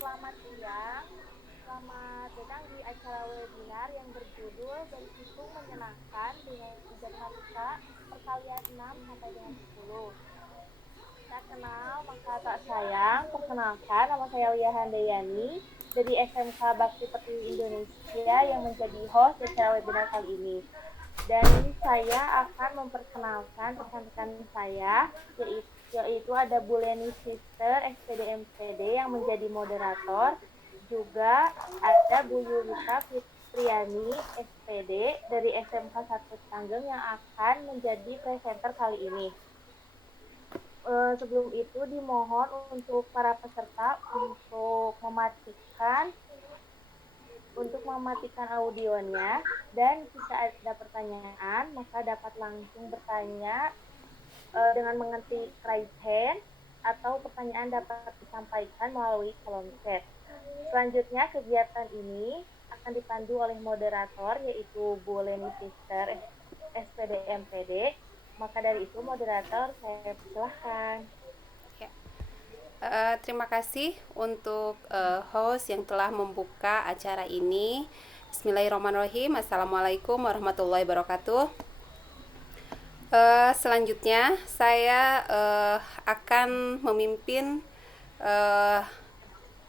Selamat siang, selamat datang di acara webinar yang berjudul Berhitung Menyenangkan dengan Matematika Perkalian 6 sampai dengan 10. Tak kenal maka tak sayang, perkenalkan nama saya Lia Handayani dari SMK Bakti Pertiwi Indonesia yang menjadi host di acara webinar kali ini. Dan saya akan memperkenalkan rekan-rekan saya, yaitu ada Bu Leni Sister, SPD MPD yang menjadi moderator, juga ada Bu Yulita Fitriani, SPD dari SMK 1 Tanggeng yang akan menjadi presenter kali ini. Sebelum itu dimohon untuk para peserta mematikan audionya, dan jika ada pertanyaan maka dapat langsung bertanya dengan mengetik raise hand, atau pertanyaan dapat disampaikan melalui kolom chat. Selanjutnya kegiatan ini akan dipandu oleh moderator yaitu Bu Leni Sister SPD MPD. Maka dari itu moderator saya persilahkan. Ya. Terima kasih untuk host yang telah membuka acara ini. Bismillahirrahmanirrahim. Assalamualaikum warahmatullahi wabarakatuh. Selanjutnya saya akan memimpin uh,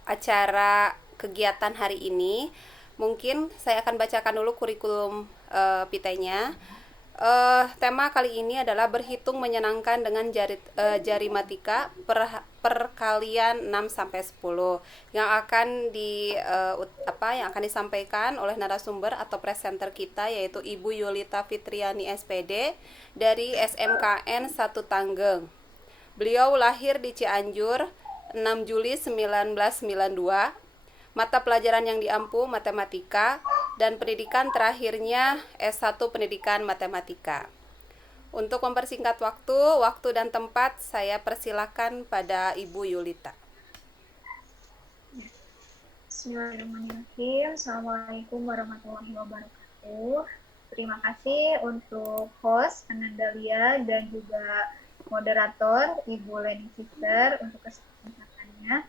acara kegiatan hari ini. Mungkin saya akan bacakan dulu kurikulum pitanya. Tema kali ini adalah berhitung menyenangkan dengan jari matika perkalian 6 sampai 10 yang akan yang akan disampaikan oleh narasumber atau presenter kita, yaitu Ibu Yulita Fitriani SPD dari SMKN 1 Tanggeng. Beliau lahir di Cianjur 6 Juli 1992. Mata pelajaran yang diampu matematika, dan pendidikan terakhirnya S1 Pendidikan Matematika. Untuk mempersingkat waktu dan tempat, saya persilakan pada Ibu Yulita. Bismillahirrahmanirrahim. Assalamualaikum warahmatullahi wabarakatuh. Terima kasih untuk host Anandalia dan juga moderator Ibu Leni Sister untuk kesempatannya.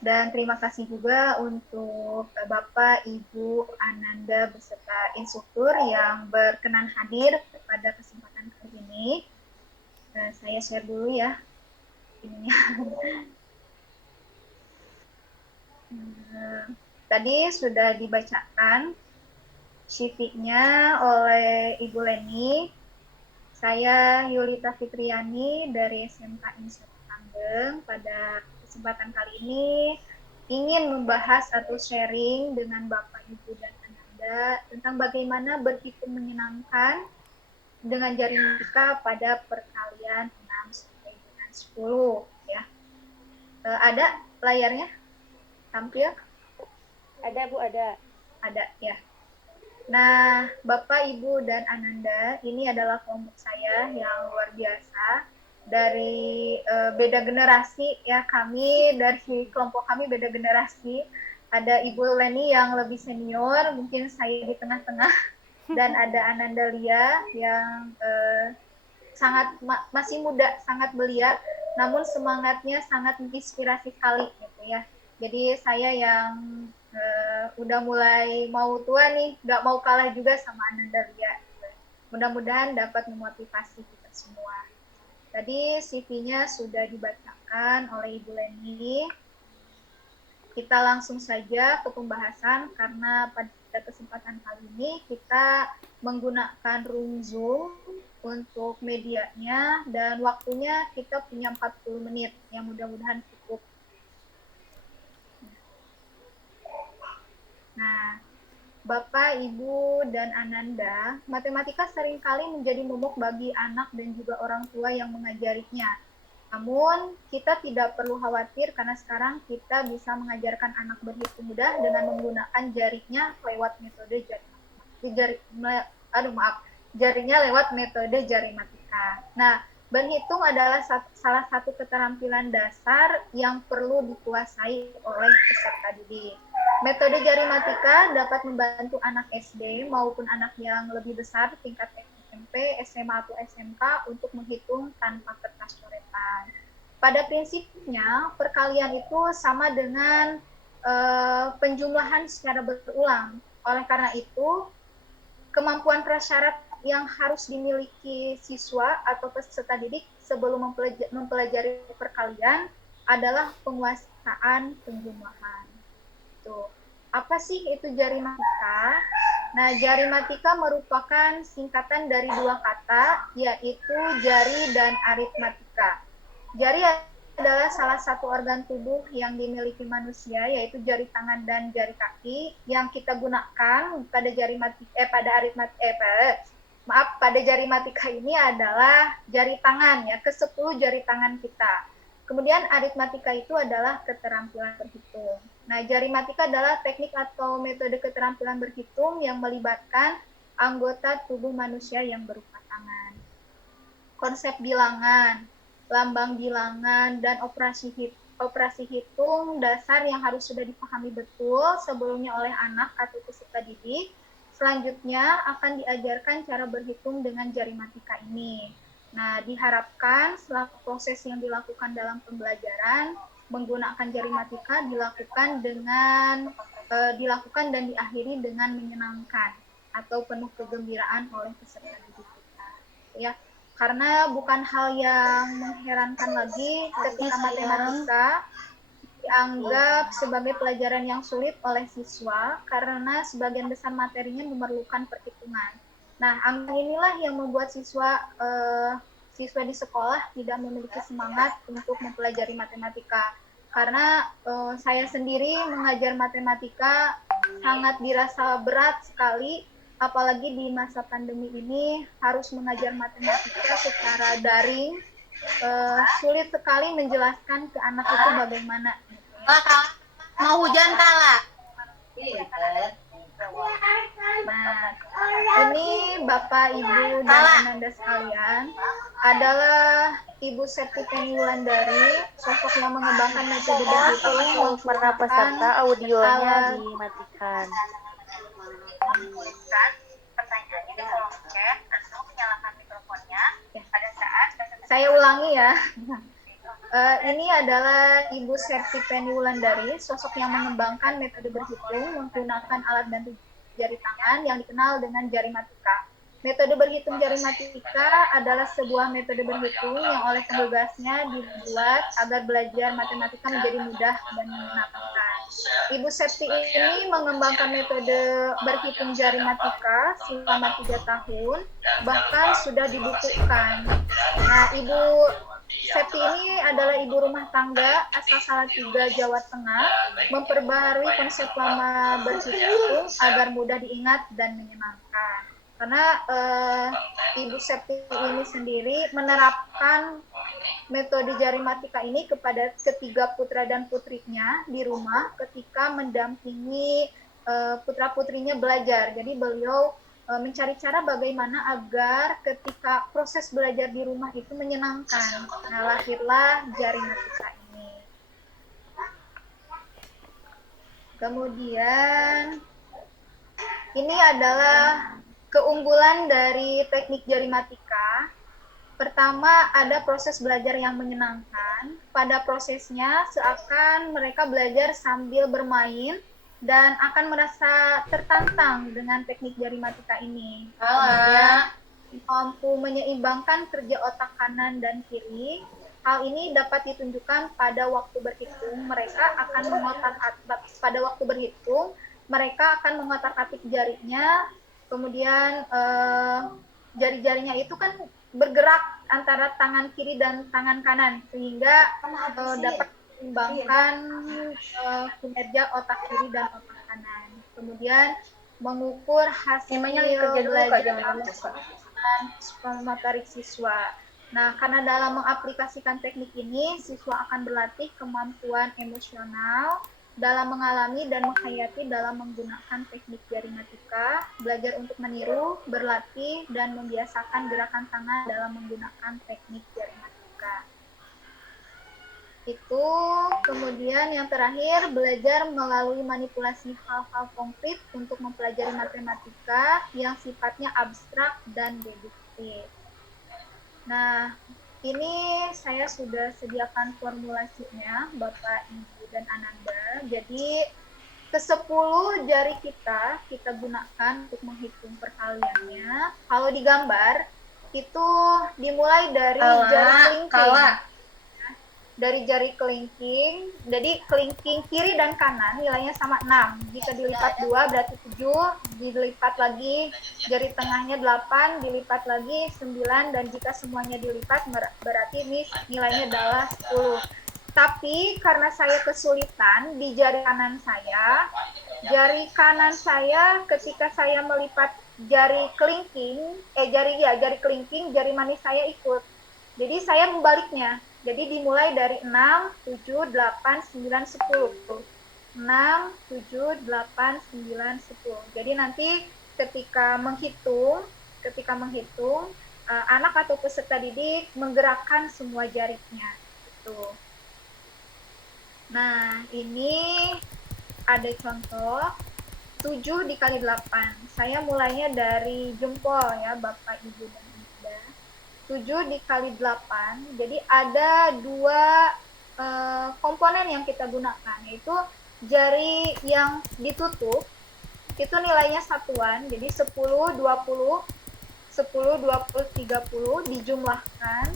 Dan terima kasih juga untuk Bapak, Ibu, Ananda beserta instruktur yang berkenan hadir pada kesempatan kali ini. Saya share dulu ya ininya. Tadi sudah dibacakan CV-nya oleh Ibu Leni. Saya Yulita Fitriani dari SMK 1 Tanggeng. Pada kesempatan kali ini ingin membahas atau sharing dengan Bapak, Ibu, dan Ananda tentang bagaimana berhitung menyenangkan dengan jari matika pada perkalian 6 sampai dengan 10 ya. Ada layarnya tampil? Ada Bu, ada. Ada ya. Nah, Bapak, Ibu, dan Ananda, ini adalah kelompok saya yang luar biasa. Dari beda generasi ya, kami dari kelompok kami beda generasi. Ada Ibu Leni yang lebih senior, mungkin saya di tengah-tengah, dan ada Ananda Lia yang masih muda, sangat belia, namun semangatnya sangat menginspirasi sekali gitu ya. Jadi saya yang udah mulai mau tua nih, nggak mau kalah juga sama Ananda Lia. Mudah-mudahan dapat memotivasi kita semua. Tadi CV-nya sudah dibacakan oleh Ibu Leni. Kita langsung saja ke pembahasan karena pada kesempatan kali ini kita menggunakan room Zoom untuk medianya, dan waktunya kita punya 40 menit yang mudah-mudahan cukup. Nah, Bapak, Ibu, dan Ananda, matematika seringkali menjadi momok bagi anak dan juga orang tua yang mengajarinya. Namun, kita tidak perlu khawatir karena sekarang kita bisa mengajarkan anak berhitung mudah dengan menggunakan jarinya lewat metode jari matika. Nah, berhitung adalah salah satu keterampilan dasar yang perlu dikuasai oleh peserta didik. Metode jari matika dapat membantu anak SD maupun anak yang lebih besar tingkat SMP, SMA, atau SMK untuk menghitung tanpa kertas coretan. Pada prinsipnya, perkalian itu sama dengan penjumlahan secara berulang. Oleh karena itu, kemampuan prasyarat yang harus dimiliki siswa atau peserta didik sebelum mempelajari perkalian adalah penguasaan penjumlahan. Tuh. Apa sih itu jarimatika? Nah, jarimatika merupakan singkatan dari dua kata, yaitu jari dan aritmatika. Jari adalah salah satu organ tubuh yang dimiliki manusia, yaitu jari tangan dan jari kaki yang kita gunakan pada pada jarimatika ini adalah jari tangan ya, ke-10 jari tangan kita. Kemudian aritmatika itu adalah keterampilan berhitung. Nah, jarimatika adalah teknik atau metode keterampilan berhitung yang melibatkan anggota tubuh manusia yang berupa tangan. Konsep bilangan, lambang bilangan, dan operasi hitung dasar yang harus sudah dipahami betul sebelumnya oleh anak atau peserta didik. Selanjutnya akan diajarkan cara berhitung dengan jarimatika ini. Nah, diharapkan setelah proses yang dilakukan dalam pembelajaran menggunakan jarimatika dilakukan dan diakhiri dengan menyenangkan atau penuh kegembiraan oleh peserta didik kita. Ya, karena bukan hal yang mengherankan lagi ketika matematika dianggap sebagai pelajaran yang sulit oleh siswa karena sebagian besar materinya memerlukan perhitungan. Nah, angka inilah yang membuat siswa di sekolah tidak memiliki semangat untuk mempelajari matematika. Karena saya sendiri mengajar matematika sangat dirasa berat sekali, apalagi di masa pandemi ini harus mengajar matematika secara daring, sulit sekali menjelaskan ke anak itu bagaimana. Mau hujan kala. Nah, ini Bapak, Ibu, dan Ananda sekalian adalah Ibu Septipeni Wulandari, sosok yang mengembangkan metode berhitung Para peserta audionya dimatikan. Pertanyaannya di kolom chat atau menyalakan mikrofonnya pada saat saya ulangi ya. Ini adalah Ibu Septipeni Wulandari, sosok yang mengembangkan metode berhitung menggunakan alat bantu jari tangan yang dikenal dengan jarimatika. Metode berhitung jarimatika adalah sebuah metode berhitung yang oleh penggagasnya dibuat agar belajar matematika menjadi mudah dan menyenangkan. Ibu Septi ini mengembangkan metode berhitung jarimatika selama 3 tahun, bahkan sudah dibukukan. Nah, Ibu Septi ini adalah ibu rumah tangga asal Salatiga, Jawa Tengah, memperbaharui konsep lama berhitung agar mudah diingat dan menyenangkan. Karena Ibu Septi ini sendiri menerapkan metode jarimatika ini kepada ketiga putra dan putrinya di rumah ketika mendampingi putra-putrinya belajar. Jadi beliau mencari cara bagaimana agar ketika proses belajar di rumah itu menyenangkan. Nah, lahirlah jarimatika ini. Kemudian, ini adalah keunggulan dari teknik jarimatika. Pertama, ada proses belajar yang menyenangkan. Pada prosesnya, seakan mereka belajar sambil bermain dan akan merasa tertantang dengan teknik jarimatika ini. Kemudian, mampu menyeimbangkan kerja otak kanan dan kiri. Hal ini dapat ditunjukkan pada waktu berhitung. Mereka akan mengotak-atik jarinya. Kemudian jari-jarinya itu kan bergerak antara tangan kiri dan tangan kanan sehingga dapat mengembangkan kinerja otak kiri dan otak kanan. Kemudian mengukur hasil belajar motorik siswa. Nah, karena dalam mengaplikasikan teknik ini, siswa akan berlatih kemampuan emosional dalam mengalami dan menghayati dalam menggunakan teknik jarimatika, belajar untuk meniru, berlatih, dan membiasakan gerakan tangan dalam menggunakan teknik jarimatika. Itu kemudian yang terakhir, belajar melalui manipulasi hal-hal konkret untuk mempelajari matematika yang sifatnya abstrak dan deduktif. Nah, ini saya sudah sediakan formulasinya, Bapak, Ibu, dan Ananda. Jadi, ke-10 jari kita gunakan untuk menghitung perkaliannya. Kalau digambar, itu dimulai dari jari kelingking. Dari jari kelingking, jadi kelingking kiri dan kanan nilainya sama 6. Jika dilipat 2 berarti 7, dilipat lagi jari tengahnya 8, dilipat lagi 9, dan jika semuanya dilipat berarti ini nilainya adalah 10. Tapi karena saya kesulitan di jari kanan saya ketika saya melipat jari kelingking, jari kelingking, jari manis saya ikut. Jadi saya membaliknya. Jadi dimulai dari 6, 7, 8, 9, 10. 6, 7, 8, 9, 10. Jadi nanti ketika menghitung, anak atau peserta didik menggerakkan semua jarinya. Gitu. Nah, ini ada contoh 7 dikali 8. Saya mulainya dari jempol ya, Bapak, Ibu, dan 7 dikali 8, jadi ada 2 komponen yang kita gunakan, yaitu jari yang ditutup, itu nilainya satuan, jadi 10, 20, 30 dijumlahkan,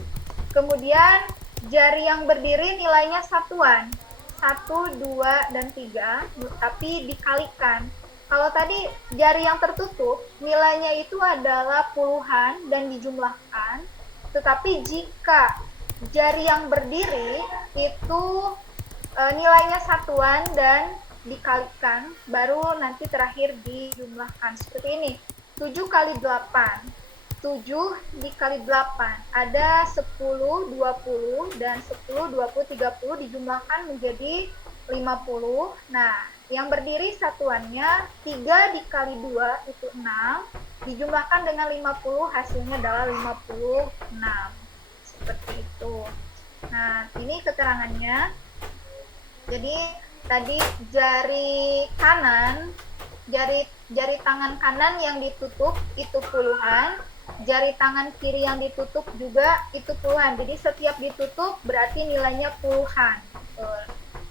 kemudian jari yang berdiri nilainya satuan, 1, 2, dan 3, tapi dikalikan. Kalau tadi jari yang tertutup, nilainya itu adalah puluhan dan dijumlahkan. Tetapi jika jari yang berdiri itu nilainya satuan dan dikalikan, baru nanti terakhir dijumlahkan. Seperti ini, 7 kali 8. 7 dikali 8. Ada 10, 20, dan 10, 20, 30 dijumlahkan menjadi 50. Nah, yang berdiri satuannya 3 dikali 2 itu 6. Dijumlahkan dengan 50, hasilnya adalah 56. Seperti itu. Nah, ini keterangannya. Jadi, tadi jari tangan kanan yang ditutup itu puluhan, jari tangan kiri yang ditutup juga itu puluhan. Jadi, setiap ditutup berarti nilainya puluhan.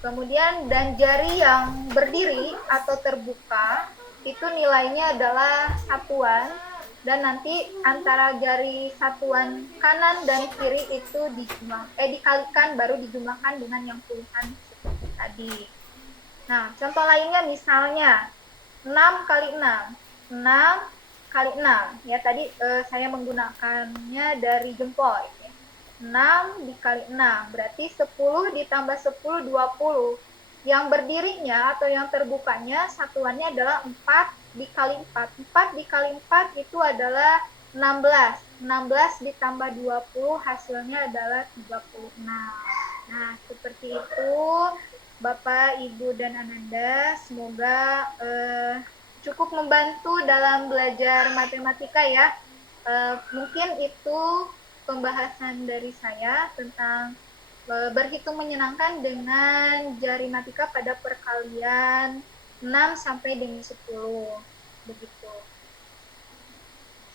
Kemudian, dan jari yang berdiri atau terbuka itu nilainya adalah satuan, dan nanti antara jari satuan kanan dan kiri itu dikalikan baru dijumlahkan dengan yang puluhan seperti tadi. Nah, contoh lainnya misalnya 6 kali 6. 6 kali 6. Ya, tadi saya menggunakannya dari jempol. Ya. 6 dikali 6. Berarti 10 ditambah 10, 20. Yang berdirinya atau yang terbukanya satuannya adalah 4 dikali 4. 4 dikali 4 itu adalah 16. 16 ditambah 20 hasilnya adalah 36. Nah, seperti itu Bapak, Ibu, dan Ananda. Semoga cukup membantu dalam belajar matematika ya. Mungkin itu pembahasan dari saya tentang berhitung menyenangkan dengan jari matika pada perkalian 6 sampai dengan 10. Begitu.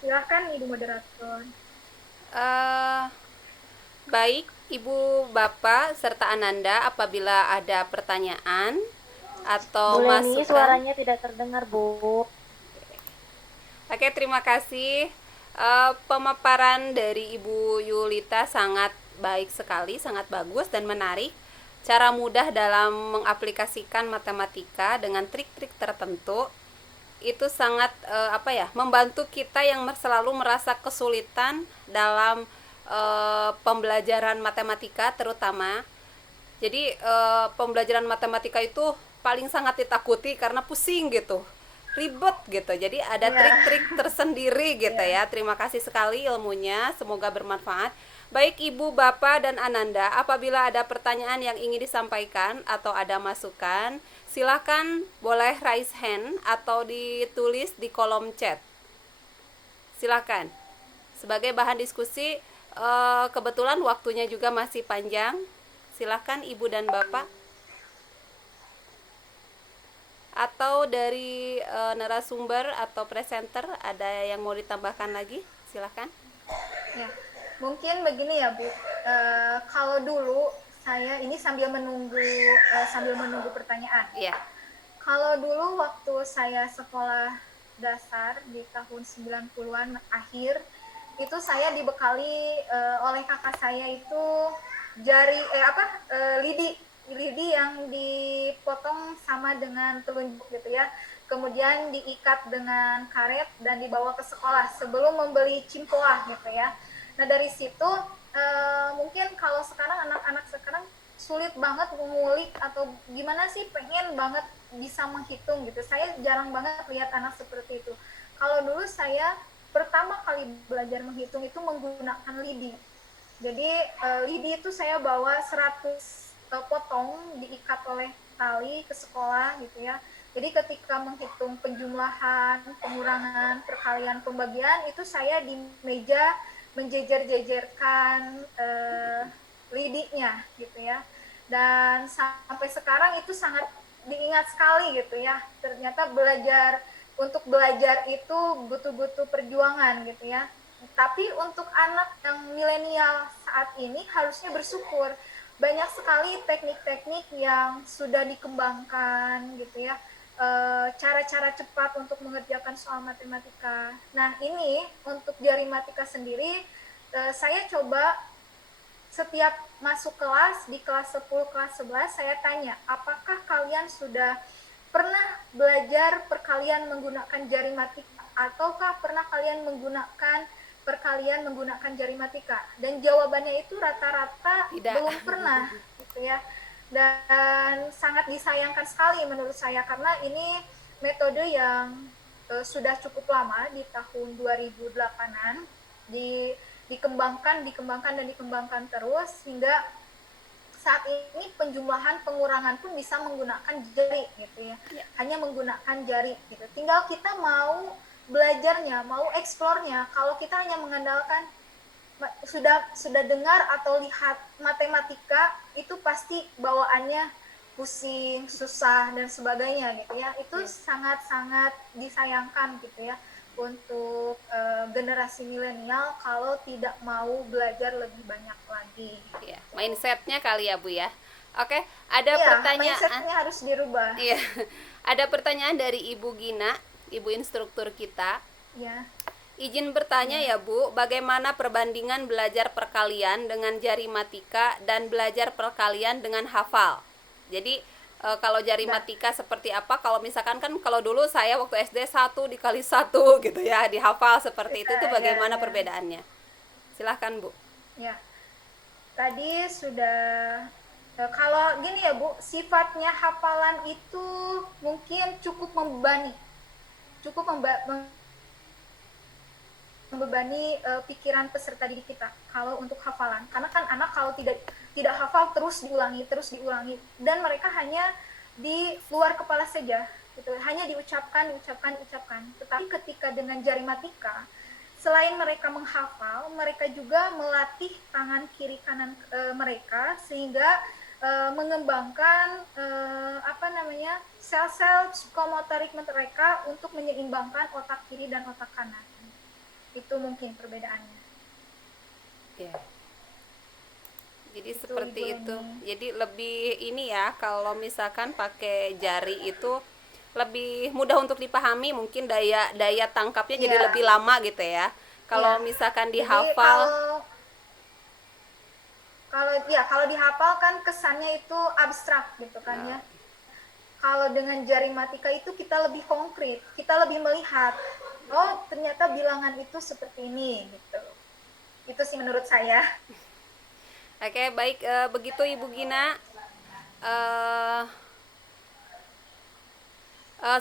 Silakan Ibu moderator. Baik, Ibu, Bapak, serta Ananda, apabila ada pertanyaan atau Boleh masukan. nih, suaranya tidak terdengar, Bu. Oke, terima kasih. Pemaparan dari Ibu Yulita sangat baik sekali, sangat bagus dan menarik. Cara mudah dalam mengaplikasikan matematika dengan trik-trik tertentu itu sangat membantu kita yang selalu merasa kesulitan dalam pembelajaran matematika terutama. Jadi pembelajaran matematika itu paling sangat ditakuti karena pusing gitu, ribet gitu. Jadi ada trik-trik tersendiri gitu ya. Terima kasih sekali ilmunya, semoga bermanfaat. Baik Ibu, Bapak, dan Ananda, apabila ada pertanyaan yang ingin disampaikan atau ada masukan, silakan boleh raise hand atau ditulis di kolom chat. Silakan. Sebagai bahan diskusi, kebetulan waktunya juga masih panjang. Silakan Ibu dan Bapak. Atau dari narasumber atau presenter ada yang mau ditambahkan lagi? Silakan. Ya. Mungkin begini ya Bu, kalau dulu saya ini sambil menunggu pertanyaan. Iya. Kalau dulu waktu saya sekolah dasar di tahun 90-an akhir, itu saya dibekali oleh kakak saya itu lidi lidi yang dipotong sama dengan telunjuk gitu ya. Kemudian diikat dengan karet dan dibawa ke sekolah sebelum membeli cimpoah gitu ya. Nah dari situ mungkin kalau sekarang anak-anak sekarang sulit banget mengulik atau gimana sih, pengen banget bisa menghitung gitu. Saya jarang banget lihat anak seperti itu. Kalau dulu saya pertama kali belajar menghitung itu menggunakan lidi. Jadi lidi itu saya bawa 100 potong diikat oleh tali ke sekolah gitu ya. Jadi ketika menghitung penjumlahan, pengurangan, perkalian, pembagian itu saya di meja menjejer-jejerkan lidinya gitu ya. Dan sampai sekarang itu sangat diingat sekali gitu ya. Ternyata untuk belajar itu butuh-butuh perjuangan gitu ya. Tapi untuk anak yang milenial saat ini harusnya bersyukur, banyak sekali teknik-teknik yang sudah dikembangkan gitu ya, cara-cara cepat untuk mengerjakan soal matematika. Nah ini untuk jarimatika sendiri, saya coba setiap masuk kelas, di kelas 10, kelas 11, saya tanya, apakah kalian sudah pernah belajar perkalian menggunakan jarimatika, ataukah pernah kalian menggunakan perkalian menggunakan jarimatika? Dan jawabannya itu rata-rata belum pernah gitu ya. Dan sangat disayangkan sekali menurut saya, karena ini metode yang sudah cukup lama, di tahun 2008-an dikembangkan terus hingga saat ini penjumlahan pengurangan pun bisa menggunakan jari gitu ya. Hanya menggunakan jari gitu. Tinggal kita mau belajarnya, mau eksplornya. Kalau kita hanya mengandalkan sudah dengar atau lihat matematika, itu pasti bawaannya pusing, susah dan sebagainya gitu ya. Itu sangat-sangat disayangkan gitu ya untuk generasi milenial kalau tidak mau belajar lebih banyak lagi. Iya, mindsetnya kali ya Bu ya. Oke, ada pertanyaan. Mindsetnya harus dirubah. Iya, ada pertanyaan dari Ibu Gina, Ibu instruktur kita. Ya. Izin bertanya ya Bu, bagaimana perbandingan belajar perkalian dengan jarimatika dan belajar perkalian dengan hafal? Jadi kalau jarimatika seperti apa? Kalau misalkan kan kalau dulu saya waktu SD 1 dikali 1 gitu ya, dihafal seperti itu bagaimana perbedaannya? Silahkan Bu. Ya, tadi sudah kalau gini ya Bu, sifatnya hafalan itu mungkin cukup membebani, membebani pikiran peserta didik kita kalau untuk hafalan, karena kan anak kalau tidak hafal terus diulangi dan mereka hanya di luar kepala saja gitu, hanya diucapkan. Tetapi ketika dengan jarimatika, selain mereka menghafal, mereka juga melatih tangan kiri kanan mereka sehingga mengembangkan sel-sel psikomotorik mereka untuk menyeimbangkan otak kiri dan otak kanan. Itu mungkin perbedaannya. Ya. Jadi itu seperti itu. Jadi lebih ini ya, kalau misalkan pakai jari itu lebih mudah untuk dipahami, mungkin daya tangkapnya jadi lebih lama gitu ya. Kalau misalkan dihafal, kalau dihafal kan kesannya itu abstrak gitu kan ya. Kalau dengan jarimatika itu kita lebih konkret, kita lebih melihat, oh ternyata bilangan itu seperti ini gitu. Itu sih menurut saya. Oke, baik, begitu Ibu Gina.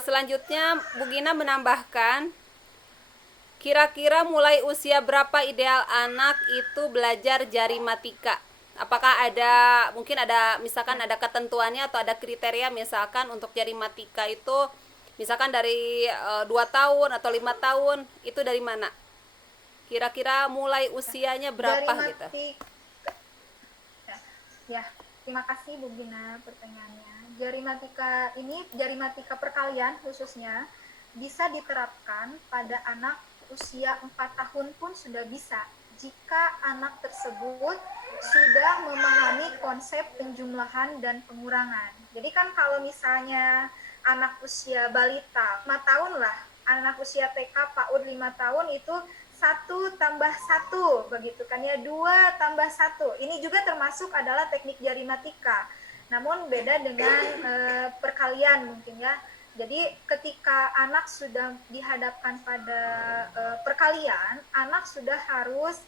Selanjutnya Bu Gina menambahkan, kira-kira mulai usia berapa ideal anak itu belajar jarimatika? Apakah mungkin ada misalkan ada ketentuannya atau ada kriteria, misalkan untuk jarimatika itu misalkan dari 2 tahun atau 5 tahun, itu dari mana? Kira-kira mulai usianya berapa gitu? Ya, terima kasih Bu Gina pertanyaannya. Jarimatika perkalian khususnya bisa diterapkan pada anak usia 4 tahun pun sudah bisa jika anak tersebut sudah memahami konsep penjumlahan dan pengurangan. Jadi kan kalau misalnya anak usia balita 5 tahun lah, anak usia TK PAUD 5 tahun itu 1+1 begitu kan ya, 2+1. Ini juga termasuk adalah teknik jari matika, namun beda dengan perkalian mungkin ya. Jadi ketika anak sudah dihadapkan pada perkalian, anak sudah harus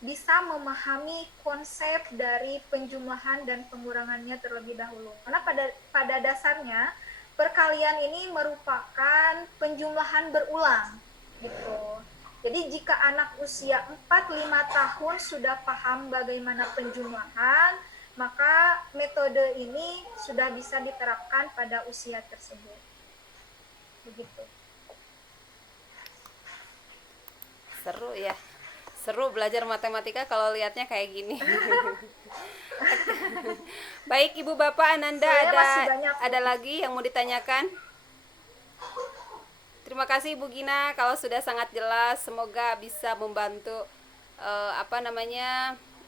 bisa memahami konsep dari penjumlahan dan pengurangannya terlebih dahulu. Karena pada dasarnya perkalian ini merupakan penjumlahan berulang gitu. Jadi jika anak usia 4-5 tahun sudah paham bagaimana penjumlahan, maka metode ini sudah bisa diterapkan pada usia tersebut. Begitu. Seru ya. Seru belajar matematika kalau lihatnya kayak gini. Baik Ibu Bapak Ananda, ada lagi yang mau ditanyakan? Terima kasih Ibu Gina kalau sudah sangat jelas. Semoga bisa membantu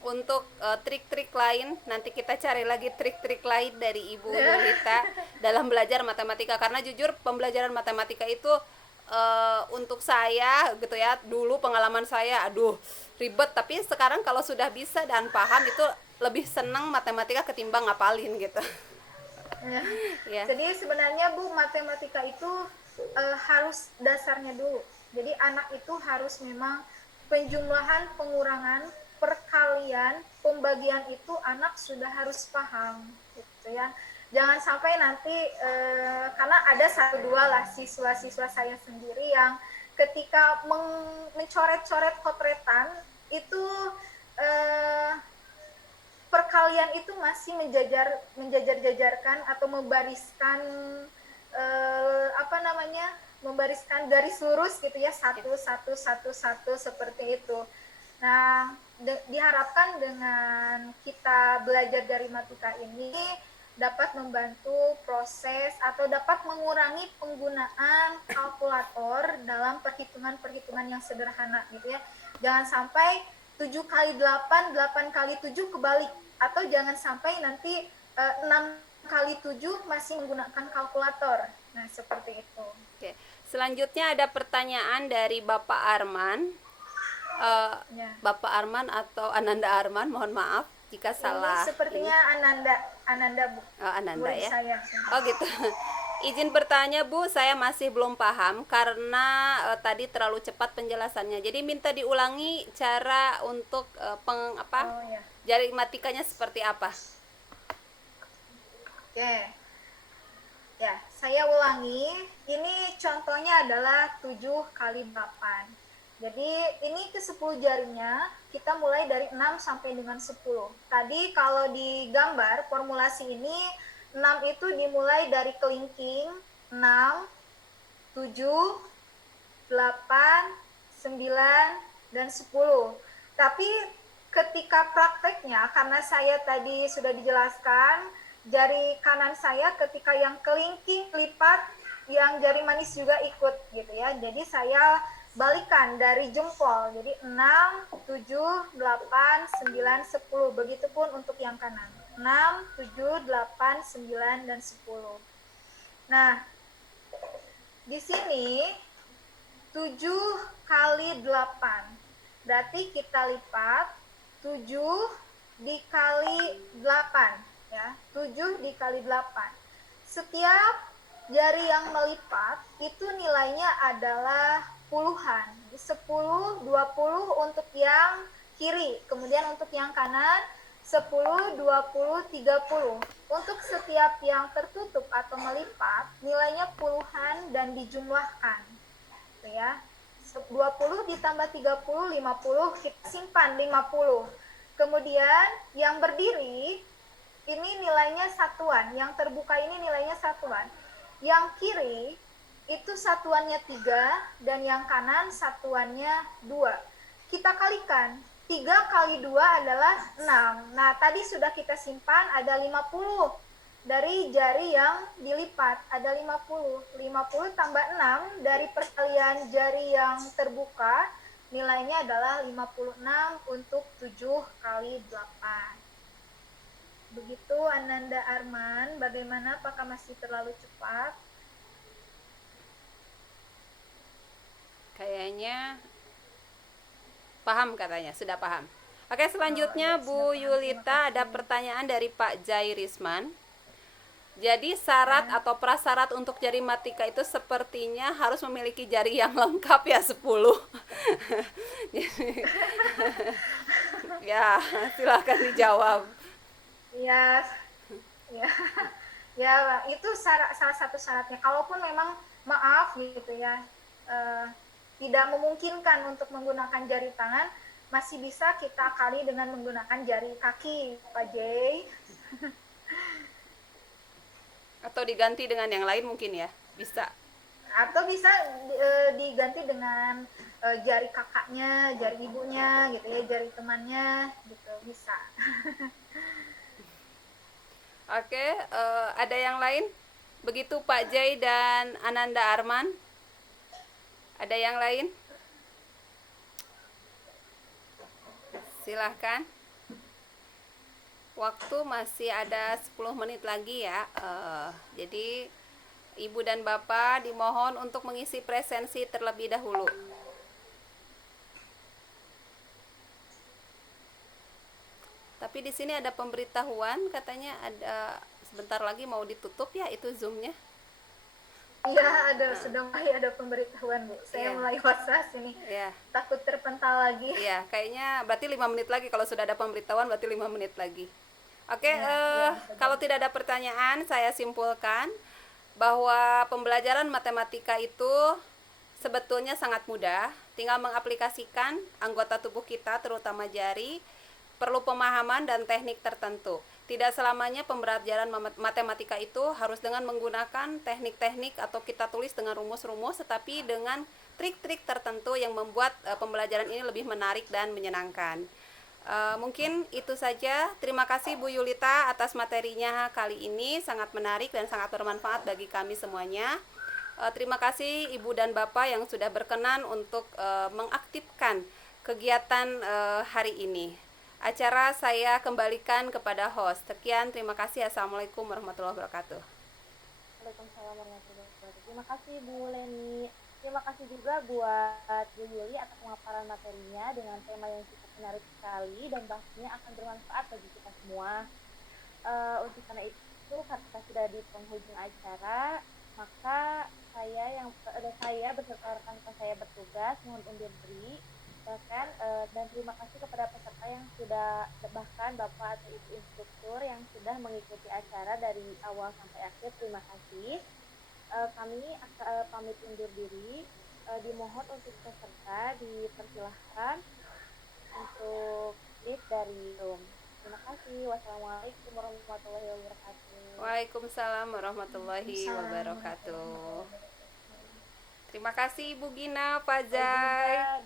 untuk trik-trik lain. Nanti kita cari lagi trik-trik lain dari Ibu Nurita dalam belajar matematika. Karena jujur pembelajaran matematika itu untuk saya gitu ya, dulu pengalaman saya aduh ribet, tapi sekarang kalau sudah bisa dan paham itu lebih senang matematika ketimbang ngapalin gitu. Ya. Jadi sebenarnya Bu, matematika itu harus dasarnya dulu. Jadi anak itu harus memang penjumlahan, pengurangan, perkalian, pembagian itu anak sudah harus paham gitu ya. Jangan sampai nanti karena ada 1-2 lah siswa-siswa saya sendiri yang ketika mencoret-coret potretan itu perkalian itu masih menjajar-jajarkan atau membariskan membariskan garis lurus gitu ya, 1 1 1 1 seperti itu. Nah, diharapkan dengan kita belajar dari matematika ini dapat membantu proses atau dapat mengurangi penggunaan kalkulator dalam perhitungan-perhitungan yang sederhana gitu ya. Jangan sampai 7 kali 8, 8 kali 7 kebalik, atau jangan sampai nanti 6 kali 7 masih menggunakan kalkulator. Nah, seperti itu. Oke. Selanjutnya ada pertanyaan dari Bapak Arman. Bapak Arman atau Ananda Arman, mohon maaf jika salah. Ini sepertinya Ananda Bu. Oh, Ananda ya. Saya. Oh gitu. Izin bertanya Bu, saya masih belum paham karena tadi terlalu cepat penjelasannya. Jadi minta diulangi cara untuk jari matikanya seperti apa? Oke. Ya, saya ulangi. Ini contohnya adalah 7 kali 8. Jadi ini ke 10 jarinya kita mulai dari 6 sampai dengan 10. Tadi kalau di gambar formulasi ini 6 itu dimulai dari kelingking 6, 7, 8, 9, dan 10. Tapi ketika prakteknya, karena saya tadi sudah dijelaskan, jari kanan saya ketika yang kelingking lipat, yang jari manis juga ikut gitu ya. Jadi saya balikan dari jempol, jadi 6, 7, 8, 9, 10. Begitupun untuk yang kanan, 6, 7, 8, 9, dan 10. Nah, di sini 7 kali 8, berarti kita lipat 7 dikali 8 ya, 7 dikali 8. Setiap jari yang melipat itu nilainya adalah puluhan, 10, 20 untuk yang kiri, kemudian untuk yang kanan 10, 20, 30. Untuk setiap yang tertutup atau melipat nilainya puluhan dan dijumlahkan gitu ya. 20 ditambah 30, 50, kita simpan 50. Kemudian yang berdiri ini nilainya satuan, yang terbuka ini nilainya satuan. Yang kiri itu satuannya 3 dan yang kanan satuannya 2. Kita kalikan, 3 kali 2 adalah 6. Nah, tadi sudah kita simpan ada 50. Dari jari yang dilipat ada 50. 50 tambah 6 dari perkalian jari yang terbuka nilainya adalah 56 untuk 7 kali 8. Begitu Ananda Arman, bagaimana, apakah masih terlalu cepat? Kayaknya paham katanya, sudah paham. Oke, selanjutnya Oh, ya, Bu sudah paham. Terima Yulita, ada kasih. pertanyaan dari Pak Jairisman. Jadi syarat atau prasyarat untuk jari matika itu sepertinya harus memiliki jari yang lengkap ya 10. Jadi, ya, silakan dijawab. Ya, ya, ya itu salah satu syaratnya. Kalaupun memang maaf gitu ya, tidak memungkinkan untuk menggunakan jari tangan, masih bisa kita akali dengan menggunakan jari kaki, Pak Jay. Atau diganti dengan yang lain mungkin ya, bisa. Atau bisa diganti dengan jari kakaknya, jari ibunya gitu ya, jari temannya gitu, bisa. Oke, ada yang lain? Begitu Pak Jai dan Ananda Arman. Ada yang lain? Silahkan. Waktu masih ada 10 menit lagi ya. Jadi Ibu dan Bapak dimohon untuk mengisi presensi terlebih dahulu. Tapi di sini ada pemberitahuan, katanya ada sebentar lagi mau ditutup ya itu Zoom-nya. Iya, sudah mulai ada pemberitahuan, Bu. Saya Iya. mulai was-was ini. Ya. Takut terpental lagi. Iya, kayaknya berarti 5 menit lagi, kalau sudah ada pemberitahuan berarti 5 menit lagi. Oke, Ya, kalau tidak ada pertanyaan, saya simpulkan bahwa pembelajaran matematika itu sebetulnya sangat mudah, tinggal mengaplikasikan anggota tubuh kita terutama jari, perlu pemahaman dan teknik tertentu. Tidak selamanya pembelajaran matematika itu harus dengan menggunakan teknik-teknik atau kita tulis dengan rumus-rumus, tetapi dengan trik-trik tertentu yang membuat pembelajaran ini lebih menarik dan menyenangkan. Mungkin itu saja. Terima kasih Bu Yulita atas materinya kali ini, sangat menarik dan sangat bermanfaat bagi kami semuanya. Terima kasih Ibu dan Bapak yang sudah berkenan untuk mengaktifkan kegiatan hari ini. Acara saya kembalikan kepada host. Sekian, terima kasih. Assalamualaikum warahmatullahi wabarakatuh. Waalaikumsalam warahmatullahi wabarakatuh. Terima kasih Bu Leni. Terima kasih juga buat Bu Yuli atas pemaparan materinya dengan tema yang cukup menarik sekali dan pastinya akan bermanfaat bagi kita semua. Untuk karena itu, karena sudah di penghujung acara, maka saya beserta rekan-rekan saya bertugas mohon undur diri. Dan terima kasih kepada peserta yang sudah, bahkan Bapak atau Ibu instruktur yang sudah mengikuti acara dari awal sampai akhir. Terima kasih. Kami pamit undur diri. Dimohon untuk peserta dipersilahkan untuk leave dari Zoom. Terima kasih. Wassalamualaikum warahmatullahi wabarakatuh. Waalaikumsalam warahmatullahi wabarakatuh. Terima kasih Ibu Gina, Pak Jai.